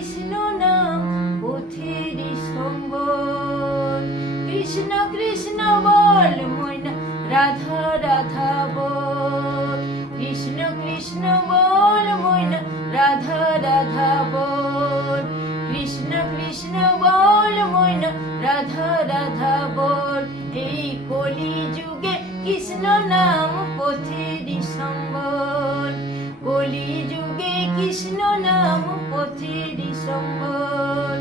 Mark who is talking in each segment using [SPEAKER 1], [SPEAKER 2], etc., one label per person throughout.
[SPEAKER 1] কৃষ্ণ নাম পথের সঙ্গ কৃষ্ণ কৃষ্ণ বল ময়না রাধা রাধা বল কৃষ্ণ কৃষ্ণ বল ময়না রাধা রাধা বল কৃষ্ণ কৃষ্ণ বল ময়না রাধা রাধা বল এই কলি যুগে কৃষ্ণ নাম পথের সম্বল কলি যুগে কৃষ্ণ নাম পথের সম্বল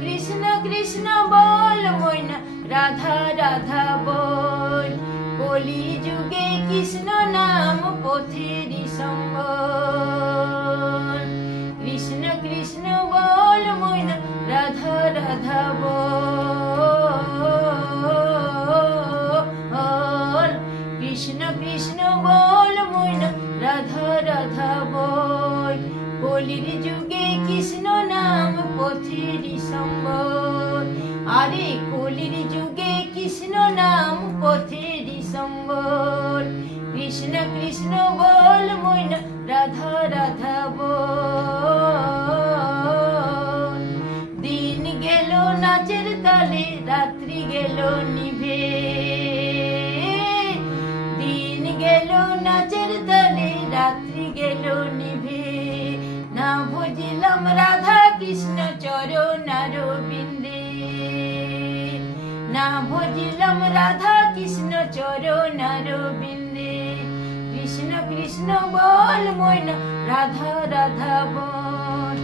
[SPEAKER 1] কৃষ্ণ কৃষ্ণ বল ময়না রাধা রাধা বল কলি যুগে কৃষ্ণ নাম পথের সম্বল কৃষ্ণ কৃষ্ণ বল ময়না রাধা রাধা কলির যুগে কৃষ্ণ নাম পথেরি সম্বর আরে কলির যুগে কৃষ্ণ নাম পথেরি সম্বর কৃষ্ণ কৃষ্ণ বল মৈনা রাধা রাধা বল দিন গেল নাচের তালে রাত্রি গেল নিভে দিন গেল নাচের তালে রাত্রি গেল নিভে রাম রাধা কৃষ্ণ চরণ রবিন্দে না ভজিলাম রাধা কৃষ্ণ চরণ রবিন্দে কৃষ্ণ কৃষ্ণ বল মন রাধা রাধা বল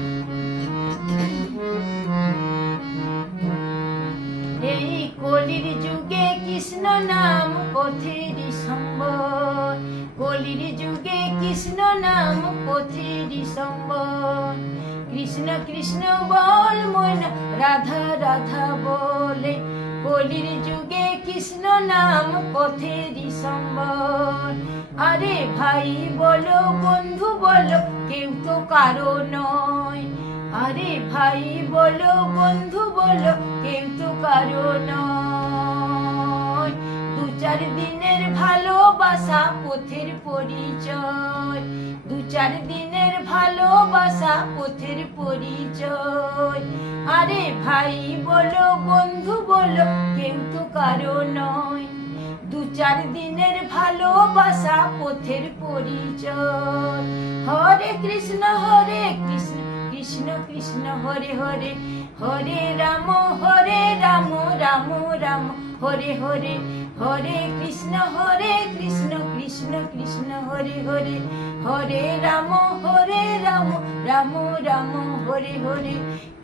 [SPEAKER 1] এই কলির যুগে কৃষ্ণ নাম পথের সম্বল কলির যুগে কৃষ্ণ নাম পথের সম্বল কৃষ্ণ কৃষ্ণ বল মন রাধা রাধা বলে কলির যুগে কৃষ্ণ নাম পথে সম্বল আরে ভাই বলো বন্ধু বলো কেউ তো কারো নয় আরে ভাই বলো বন্ধু বলো কেউ তো কারো নয় চার দিনের ভালোবাসা পথের পরিচয় দু চার দিনের ভালোবাসা পথের পরিচয় আরে ভাই বলো বন্ধু বলো কিন্তু কারো নয় দু চার দিনের ভালোবাসা পথের পরিচয় হরে কৃষ্ণ হরে কৃষ্ণ কৃষ্ণ কৃষ্ণ হরে হরে হরে রাম হরে রাম রাম রাম হরে হরে হরে কৃষ্ণ হরে কৃষ্ণ কৃষ্ণ কৃষ্ণ হরে হরে হরে রাম হরে রাম রাম রাম হরে হরে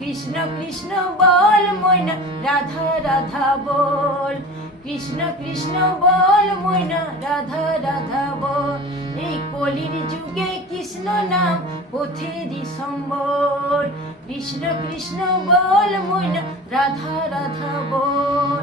[SPEAKER 1] কৃষ্ণ কৃষ্ণ বল ময়না রাধা রাধা বল কৃষ্ণ কৃষ্ণ বল ময়না রাধা রাধা বল এই কলির যুগে কৃষ্ণ নাম পথে সম্বল কৃষ্ণ কৃষ্ণ বল ময়না রাধা রাধা বল